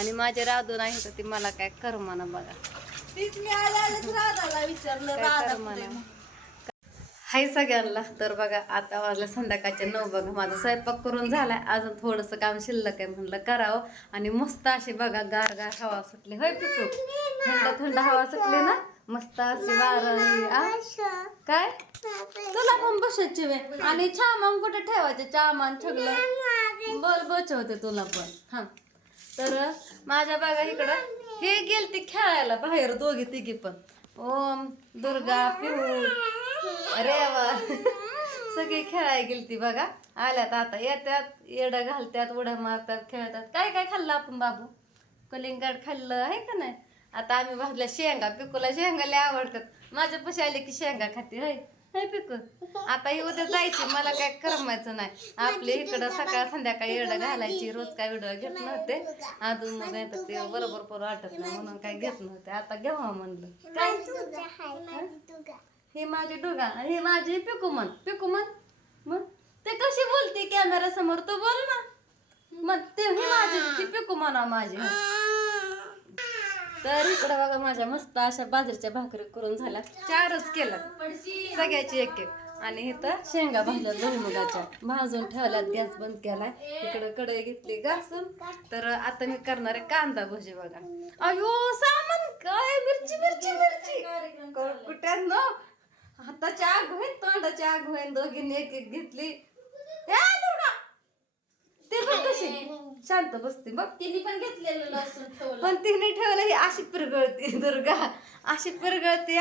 आणि माझे राधू नाही तर ती मला काय करमाना बघा. हाय सगळ्यांना. तर बघा आता वाजलं संध्याकाळच्या 9 बघा. माझा स्वयंपाक करून झालाय, अजून थोडंसं काम शिल्लक आहे, म्हणलं करावं. आणि मस्त अशी बघा गार गार हवा सुटली. होय पिकू, थंड थंड हवा सुटली ना, मस्त अशी वारं. काय तुला पण बसायची वे. आणि छामान कुठे ठेवायचे, चामान ठेवलं बोल बचवते तुला पण. हा तर माझ्या बघा इकडं हे गेलती खेळायला बाहेर, दोघी तिघी पण. ओम, दुर्गा, पिऊ, रेवा सगळी खेळायला गेलती बघा. आल्यात आता, येतात येडं घालतात, उड्या मारतात, खेळतात. काय काय खाल्लं आपण बाबू? कलिंगड खाल्लं आहे का नाही. आता आम्ही भाजल्या शेंगा, पिकूला शेंगा लय आवडतात. माझ्या पशी आले की शेंगा खाते. होय हाय पिकू. आता ही उद्या जायची, मला काय करमायचं नाही. आपल्या इकडं सकाळ संध्याकाळी येडं घालायची, रोज काय व्हिडिओ घेत नव्हते. अजून मग येतात ते बरोबर पण वाटत नाही म्हणून काय घेत नव्हते. आता घेवा म्हणलं. काय ही माझी डुगा आणि ही माझी पिकूमन. पिकूमन मग ते कशी बोलते कॅमेरा समोर, तू बोल ना. मग ते ही माझी ती पिकूमना माझी. तर इकडं बघा माझ्या मस्त अशा बाजरीच्या भाकरी करून झाल्या, 4च केल्या सगळ्याची एक एक. आणि इथं शेंगा भाजल्या भुईमुगाच्या, भाजून ठेवल्यात, गॅस बंद केलाय. इकडं कढई घेतली घासून. तर आता मी करणार आहे कांदा भजी बघा. अयो सामान काय, मिरची मिरची मिरची कुठ्यात न हाताची आग होईन, तोंडाची आग होईन. दोघींनी एक एक घेतली. ते बघ कशी शांत बसते बघ. तिने पण घेतलेलं लसूण ठेवलं, पण तिने ठेवलं ही अशी पिरगळती. दुर्गा अशी पिरगळती.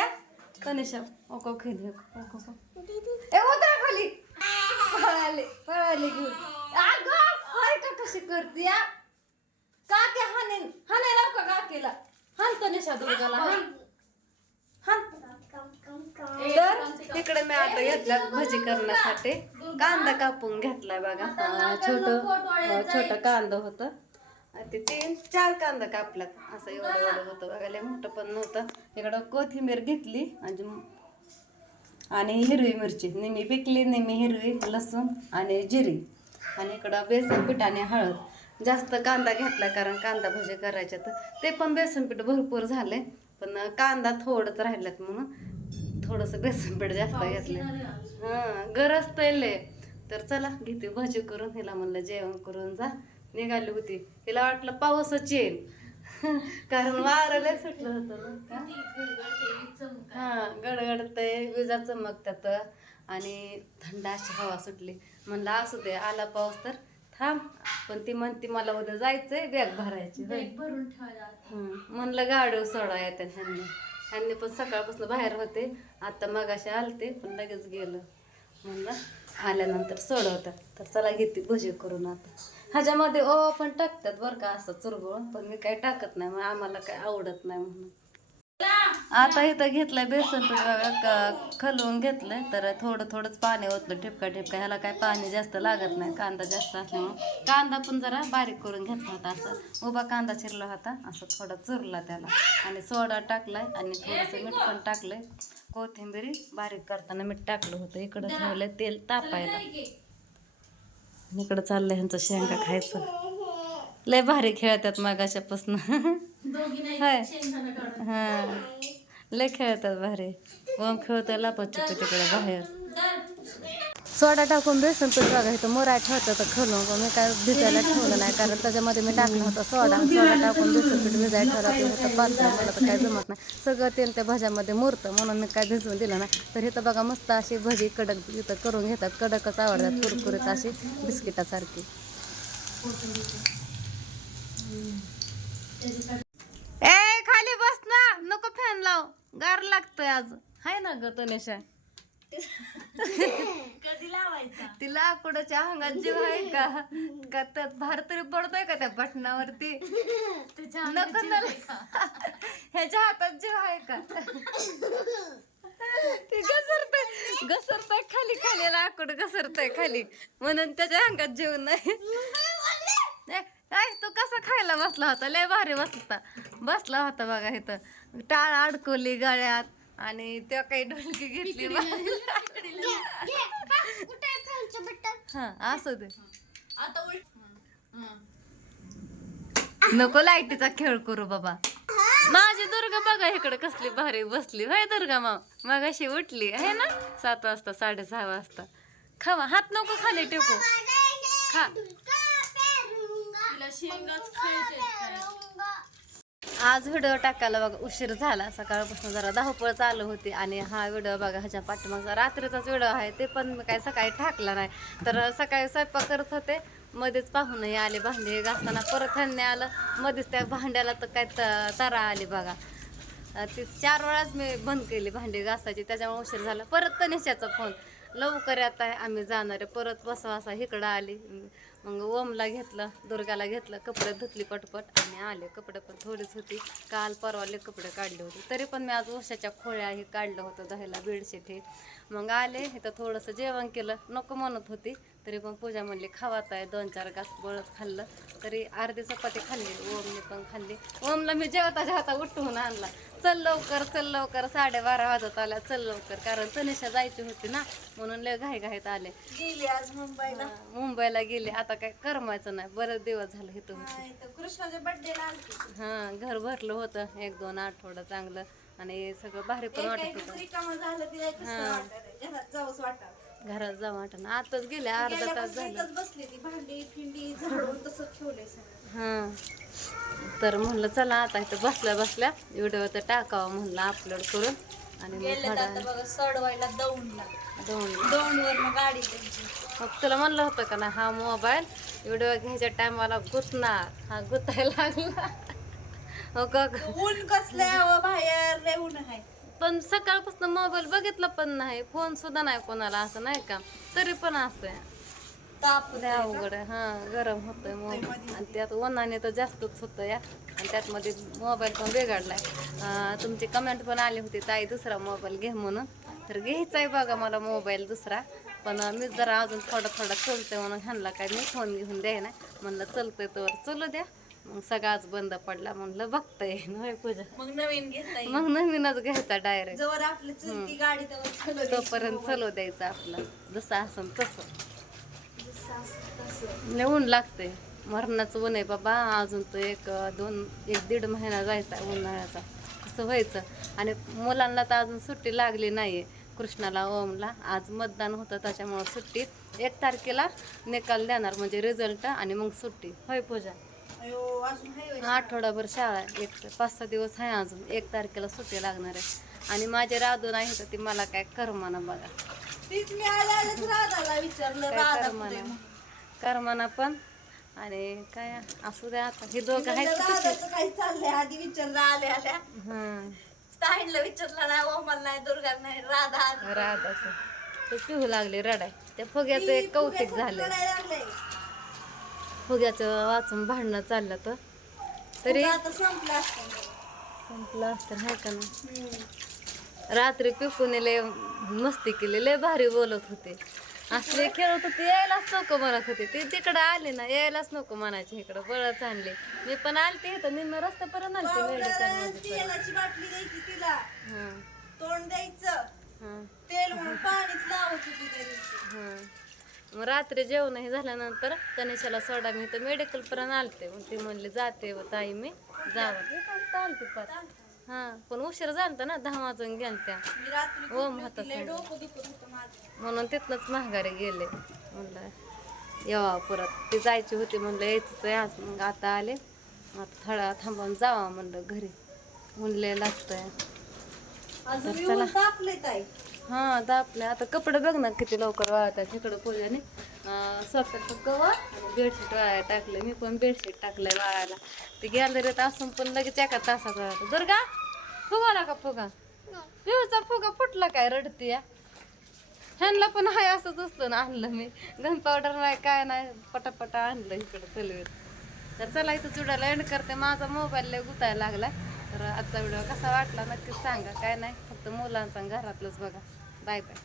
कनिशा ओको खेळली ए उतरा खाली. पळाले पळाले घेऊन. अगं का कशी करते या काके. हाने हाने लाव का काकीला. हान कनिशा दुर्गाला हान हान. तर तिकडे मी आता घेतल्यात भजी करण्यासाठी कांदा कापून घेतलाय बघा. छोट कांदा होतं, ते 3-4 कांदा कापल्यात. असं एवढं एवढं होतं बघा, लय मोठं पण नव्हतं. इकडं कोथिंबीर घेतली आणि हिरवी मिरची, निम्मी पिकली निम्मी हिरवी, लसूण आणि जिरी. आणि इकडं बेसन पीठ आणि हळद. जास्त कांदा घेतला कारण कांदा भजी करायच्या, तर ते पण बेसन पीठ भरपूर झाले, पण कांदा थोडंच राहिल्यात म्हणून थोडंसं बेसन पीठ जास्त घेतलं. हां गरज लय. तर चला घेते भजी करून. हिला म्हणलं जेवण करून जा. निघाली होती, हिला वाटलं पाऊसच येईल कारण वारं लय सुटलं होतं. हां गडगडतंय, विजा चमकतात आणि थंड अशी हवा सुटली. म्हणलं असू दे, आला पाऊस तर थांब. पण ती म्हणते मला उद्या जायचंय, बॅग भरायची. भरून म्हणलं गाडीवर सोडा येतात ह्यांनी पण सकाळपासून बाहेर होते. आता मगाशी आलते पण लगेच गेलं. म्हणलं आल्यानंतर सोडवतात. तर चला घेते भजी करून. आता ह्याच्यामध्ये पण टाकतात बरं का, असं चुरगुळ, पण मी काही टाकत नाही, मग आम्हाला काही आवडत नाही म्हणून. आता इथं घेतलंय बेसन पीठ बघा, खलवून घेतलंय. तर थोडं थोडंच पाणी ओतलं, ठिपका ठिपका. ह्याला काय पाणी जास्त लागत नाही, कांदा जास्त असल्यामुळे. कांदा पण जरा बारीक करून घेतला होता, असं उभा कांदा चिरला होता, असं थोडा चुरला त्याला. आणि सोडा टाकलाय आणि थोडंसं मीठ पण टाकलंय. कोथिंबीर बारीक करताना मीठ टाकलं होतं. इकडं ठेवलंय तेल तापायला. इकडं चाललंय ह्यांचं शेंगा खायचं. लय भारी खेळतात मगाच्यापासून. हा लय खेळतात भारी. ओम खेळतोय लपाछपी तिकडे बाहेर. सोडा टाकून बेसन पीठ बघा इथं मुराय ठेवतं तर खलून, पण मी काय भिजायला ठेवलं नाही कारण त्याच्यामध्ये मी टाकलं होतं सोडा टाकून बेसन पीठ भिजायला ठेवलं. ते होतं पातळ, मला तर काय जमत नाही. सगळं तेल त्या भाज्यामध्ये मुरतं म्हणून मी काय भिजवून दिलं नाही. तर इथं बघा मस्त अशी भजी कडक इथं करून घेतात. कडकच आवडतात, कुरकुरीत अशी बिस्किटासारखी. ए खाली बस ना, नको फॅन लाव, गार लागतोय आज. हाय ना ग तनिषा. कधी लावायचा? तिला लाकूडाच्या अंगात जीव आहे का? का त्यात भार तरी पडतोय का त्या बटनावरती? नको ना, ह्याच्या हातात जीव आहे का? ते घसरतय खाली खाली, लाकूड घसरतय खाली म्हणून त्याच्या अंगात जीव नाही. तू कसा खायला बसला होता? लय भारी बसला होता बघा. इथं टाळ अडकवली गळ्यात आणि त्या काही ढोलकी घेतली. हा असू दे. आता नको लाईटीचा खेळ करू बाबा. माझी दुर्गा बघा इकडे कसली भारी बसली. होय दुर्गा मग अशी उठली आहे ना 7 वाजता 6:30 वाजता. खावा हात नको खाली टेकू खा. आज व्हिडिओ टाकायला बघा उशीर झाला. सकाळपासून जरा धावपळ चालू होती आणि हा व्हिडिओ बघा ह्याच्या पाठीमागचा रात्रीचाच व्हिडिओ आहे. ते पण मी काय सकाळी टाकला नाही. तर सकाळी स्वयंपाक करत होते, मध्येच पाहुणे आले भांडे घासताना. परत ह्यांनी आलं मध्येच, त्या भांड्याला तर काय तरा आली बघा. ती 4 वेळाच मी बंद केली भांडी घासायची, त्याच्यामुळे उशीर झाला. परत तनिषाचा फोन, लवकर येत आहे आम्ही जाणार आहे. परत बसा इकडं आली. मग ओमला घेतलं, दुर्गाला घेतलं, कपडे धुतली पटपट आणि आले. कपडे पण थोडीच होती, काल परवाले कपडे काढले होते. तरी पण मी आज उशाच्या खोळ्या हे काढलं होतं धुवायला, बेडशीट हे. मग आले इथं थोडंसं जेवण केलं. नको म्हणत होती तरी पण पूजा म्हणली खावात आहे. 2-4 घास बळच खाल्लं. तरी अर्धी चपाती खाल्ली, ओमने पण खाल्ली. ओमला मी जेवता उठवून आणला. चल लवकर 12:30 वाजत आल्या. चल लवकर, कारण तनिषा जायची होती ना, म्हणून लय घाईत आले. गेली आज मुंबईला गेली. आता काय करमायचं नाही, बरेच दिवस झालं इथं होती. कृष्णाच्या बर्थडेला आलती. हा घर भरलं होतं 1-2 आठवडा चांगलं आणि सगळं भारी पण वाटत होतं. घरात जाऊ वाटत. आताच गेले, अर्धा तास झालं. बसली ती भांडी फिंडी झाडून तसंच ठेवलंय. हा तर म्हणलं चला आता इथं बसल्या व्हिडिओ तर टाकावं म्हणलं अपलोड करून. आणि मग सडवायला दौंडवर गाडी त्यांची. मग तुला म्हणलं होतं का ना, हा मोबाईल व्हिडिओ घ्यायच्या टायमाला गुतणार. हा गुतायला लागला. हो का, ऊन कसलं बाहेर लय ऊन आहे. पण सकाळपासून मोबाईल बघितला पण नाही, फोन सुद्धा नाही कोणाला, असं नाही का. तरी पण असं ताप अवघड आहे. हा गरम होतंय मोबाईल आणि त्यात उन्हाने तर जास्तच होतं या. आणि त्यात मध्ये मोबाईल पण बिघडलाय. तुमची कमेंट पण आली होती ताई दुसरा मोबाईल घे म्हणून. तर घ्यायचा आहे बघा मला मोबाईल दुसरा, पण मी जरा अजून थोडा चलते म्हणून ह्यांना काय मी फोन घेऊन द्याय ना. म्हणलं चलतंय तर चलू द्या. मग सगळाच बंद पडला, म्हणलं बघताय होय पूजा. मग नवीन घेता मग नवीनच घ्यायचा डायरेक्ट. जवळ आपली चलती गाडी तोपर्यंत चलू द्यायचं आपलं, जसं असन तसं. लय ऊन लागतंय, मरणाचं ऊन आहे बाबा. अजून तर 1-1.5 महिना जायचा उन्हाळ्याचा. कसं व्हायचं. आणि मुलांना तर अजून सुट्टी लागली नाहीये. कृष्णाला ओमला आज मतदान होतं, त्याच्यामुळं सुट्टी 1 तारखेला निकाल देणार, म्हणजे रिझल्ट आणि मग सुट्टी. होय पूजा, आठवडाभर शाळा आहे. 5-6 दिवस आहे अजून. 1 तारखेला सुट्टी लागणार आहे. आणि माझे राधून आहे तर ती मला काय करमाना बघा. करमाना पण. आणि काय असू द्या आता, हे दोघं आहेत काही चाललंय. आधी विचारलं आल्या स्टाईलला विचारलं नाही, ओमल नाही, दुर्गा नाही, राधाच तो पिहू लागले रडाय. त्या फुग्याचं एक कौतिक झालं. फुग्याचं वाचून भांडणं चाललं तर तरी संपलं असतं नाही का ना. रात्री पिकूने लय मस्ती केली, लय भारी बोलत होते. असले खेळत होते, यायलाच नको म्हणत होते. ते तिकडं आले ना, यायलाच नको म्हणायचे. इकडं बळच आणले. मी पण आलते इथं निम्म रस्त्यापर्यंत आलते तेलाची बाटली द्यायची तिला, तोंड द्यायचं, तेल म्हणून पाणीच लावत होती. मग रात्री जेवण हे झाल्यानंतर तनिषाला सोडा मी तर मेडिकल पर्यंत आलते. मग ती म्हणली जाते व ताई मी जावं आलते पर. हा पण उशीर झालता ना, 10 वाजून गेल त्या. ओम होता म्हणून तिथनच महागारी गेले. म्हणलं येवा परत, ती जायची होती म्हणलं यायचंच आहे आज. मग आता आले, आता थोडा थांबून जावा म्हणलं घरी, म्हणले लागतंय. हा दापले. आता कपडे बघ ना किती लवकर वाळतात. इकडं पूजाने स्वतःचं कवर आणि बेडशीट वाळायला टाकलं. मी पण बेडशीट टाकलंय वाळायला. ते गॅलरीत असून पण लगेच 1 तासात वाळतं. दुर्गा फुगा का फुगा, पिऊचा फुगा फुटला काय रडती या. ह्यांना पण हाय असंच असतं ना. आणलं मी गन पावडर नाही काय नाही, पटापटा आणलं इकडं चलवीत. तर चला इथं चुडाला एंड करते. माझा मोबाईल लय गुतायला लागलाय. तर आजचा व्हिडिओ कसा वाटला नक्कीच सांगा. काय नाही, फक्त मुलांचा घरातलंच बघा. Bye bye.